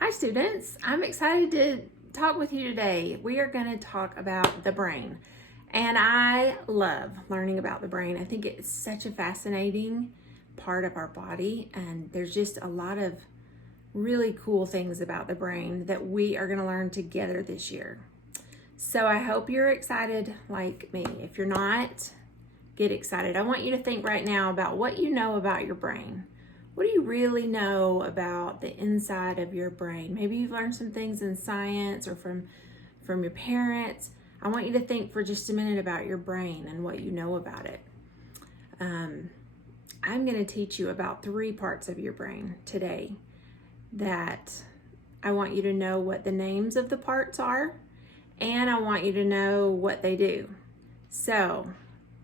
Hi students, I'm excited to talk with you today. We are going to talk about the brain, and I love learning about the brain. I think it's such a fascinating part of our body, and there's just a lot of really cool things about the brain that we are going to learn together this year. So I hope you're excited like me. If you're not, get excited. I want you to think right now about what you know about your brain. What do you really know about the inside of your brain? Maybe you've learned some things in science or from your parents. I want you to think for just a minute about your brain and what you know about it. I'm going to teach you about 3 parts of your brain today that I want you to know what the names of the parts are, and I want you to know what they do. So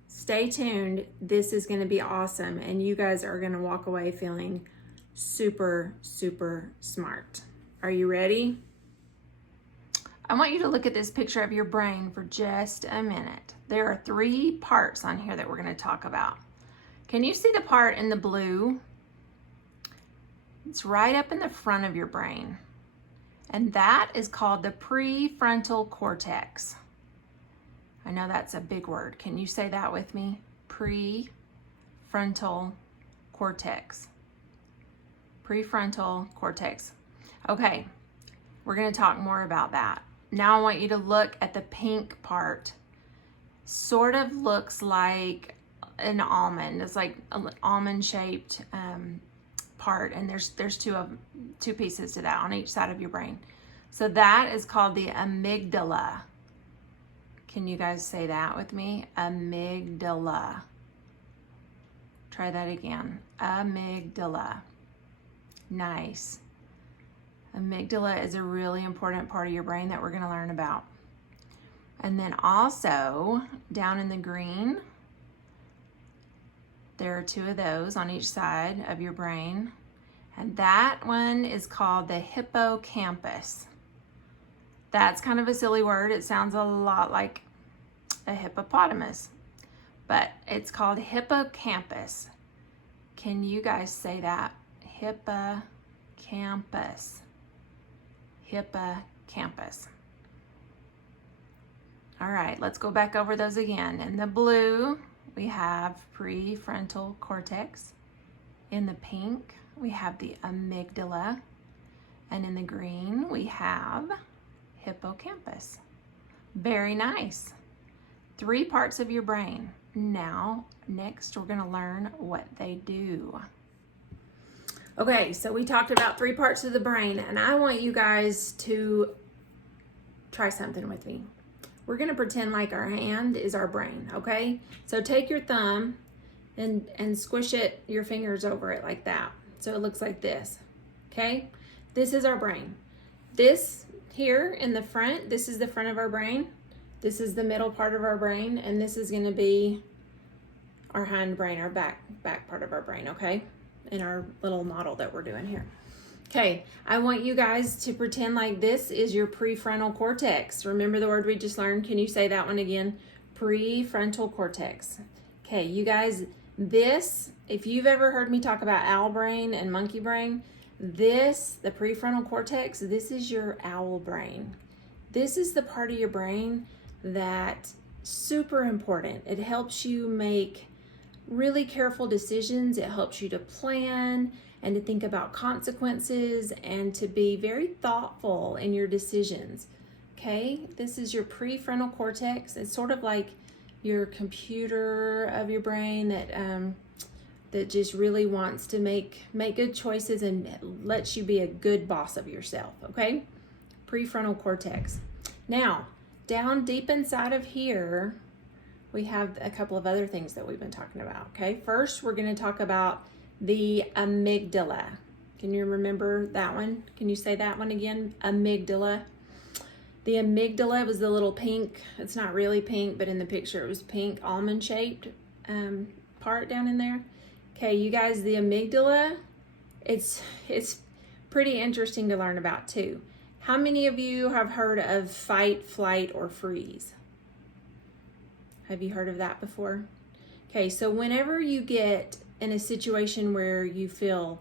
stay tuned. This is going to be awesome, and you guys are going to walk away feeling super, super smart. Are you ready? I want you to look at this picture of your brain for just a minute. There are 3 parts on here that we're going to talk about. Can you see the part in the blue? It's right up in the front of your brain, and that is called the prefrontal cortex. I know that's a big word. Can you say that with me? Prefrontal cortex. Prefrontal cortex. Okay, we're going to talk more about that. Now I want you to look at the pink part. Sort of looks like an almond. It's like an almond-shaped part, and there's two pieces to that on each side of your brain. So that is called the amygdala. Can you guys say that with me? Amygdala. Try that again. Amygdala. Nice. Amygdala is a really important part of your brain that we're going to learn about. And then also, down in the green, there are 2 of those on each side of your brain. And that one is called the hippocampus. That's kind of a silly word. It sounds a lot like a hippopotamus, but it's called hippocampus. Can you guys say that? Hippocampus. Hippocampus. All right, let's go back over those again. In the blue, we have prefrontal cortex. In the pink, we have the amygdala. And in the green, we have hippocampus. Very nice. 3 parts of your brain. Now, next we're going to learn what they do. Okay, so we talked about 3 parts of the brain, and I want you guys to try something with me. We're going to pretend like our hand is our brain, okay? So take your thumb and squish your fingers over it like that. So it looks like this, okay? This is our brain. This here in the front, this is the front of our brain. This is the middle part of our brain, and this is going to be our hind brain, our back part of our brain, okay? In our little model that we're doing here. Okay, I want you guys to pretend like this is your prefrontal cortex. Remember the word we just learned? Can you say that one again? Prefrontal cortex. Okay, you guys, this, if you've ever heard me talk about owl brain and monkey brain, this, the prefrontal cortex, this is your owl brain. This is the part of your brain that's super important. It helps you make really careful decisions. It helps you to plan and to think about consequences and to be very thoughtful in your decisions. Okay, this is your prefrontal cortex. It's sort of like your computer of your brain that just really wants to make good choices and lets you be a good boss of yourself, okay? Prefrontal cortex. Now, down deep inside of here, we have a couple of other things that we've been talking about, okay? First, we're going to talk about the amygdala. Can you remember that one? Can you say that one again? Amygdala. The amygdala was the little pink, it's not really pink, but in the picture it was pink, almond-shaped part down in there. Okay, you guys, the amygdala, it's pretty interesting to learn about too. How many of you have heard of fight, flight, or freeze? Have you heard of that before? Okay, so whenever you get in a situation where you feel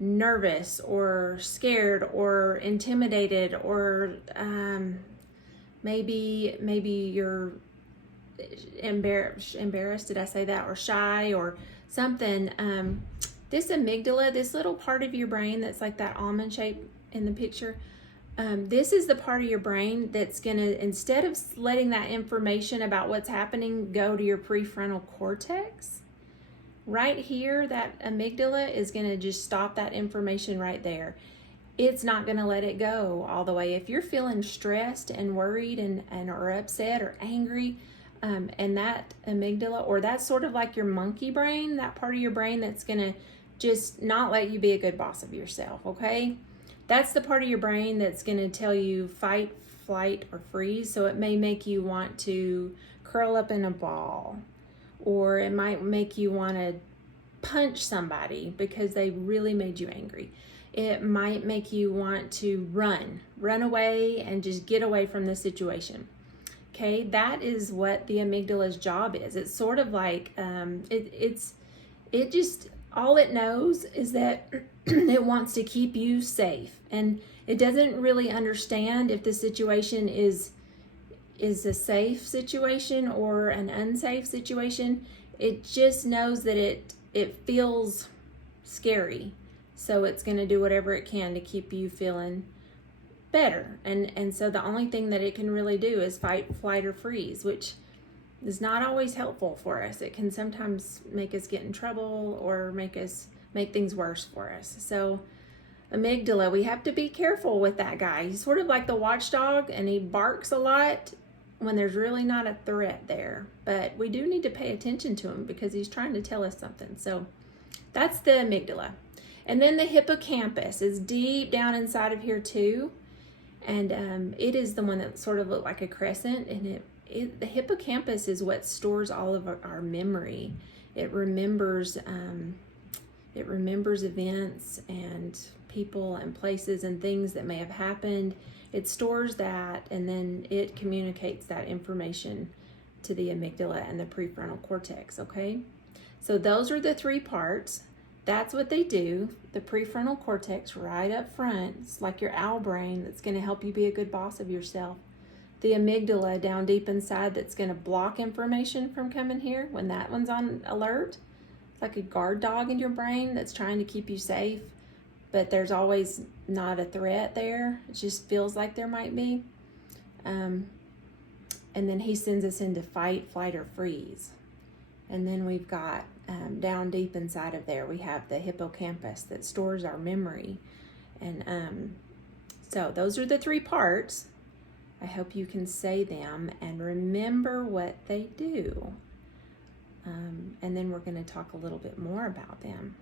nervous or scared or intimidated, or maybe you're embarrassed, did I say that, or shy or something. This amygdala, this little part of your brain that's like that almond shape in the picture, this is the part of your brain that's gonna, instead of letting that information about what's happening go to your prefrontal cortex, right here, that amygdala is gonna just stop that information right there. It's not gonna let it go all the way. If you're feeling stressed and worried and or upset or angry, and that amygdala, or that's sort of like your monkey brain, that part of your brain that's gonna just not let you be a good boss of yourself, okay? That's the part of your brain that's gonna tell you fight, flight, or freeze. So it may make you want to curl up in a ball, or it might make you want to punch somebody because they really made you angry. It might make you want to run away and just get away from the situation. Okay, that is what the amygdala's job is. It's sort of like, it just, all it knows is that it wants to keep you safe. And it doesn't really understand if the situation is a safe situation or an unsafe situation. It just knows that it feels scary. So it's going to do whatever it can to keep you feeling better. And so the only thing that it can really do is fight, flight, or freeze, which is not always helpful for us. It can sometimes make us get in trouble or make things worse for us. So amygdala, we have to be careful with that guy. He's sort of like the watchdog, and he barks a lot when there's really not a threat there. But we do need to pay attention to him because he's trying to tell us something. So that's the amygdala. And then the hippocampus is deep down inside of here too. And it is the one that sort of looked like a crescent. And the hippocampus is what stores all of our memory. It remembers events and people and places and things that may have happened. It stores that, and then it communicates that information to the amygdala and the prefrontal cortex, okay? So those are the three parts. That's what they do. The prefrontal cortex right up front, it's like your owl brain that's going to help you be a good boss of yourself. The amygdala down deep inside that's going to block information from coming here when that one's on alert. It's like a guard dog in your brain that's trying to keep you safe, but there's always not a threat there. It just feels like there might be. And then he sends us into fight, flight, or freeze. And then we've got down deep inside of there, we have the hippocampus that stores our memory. And so those are the three parts. I hope you can say them and remember what they do. And then we're going to talk a little bit more about them.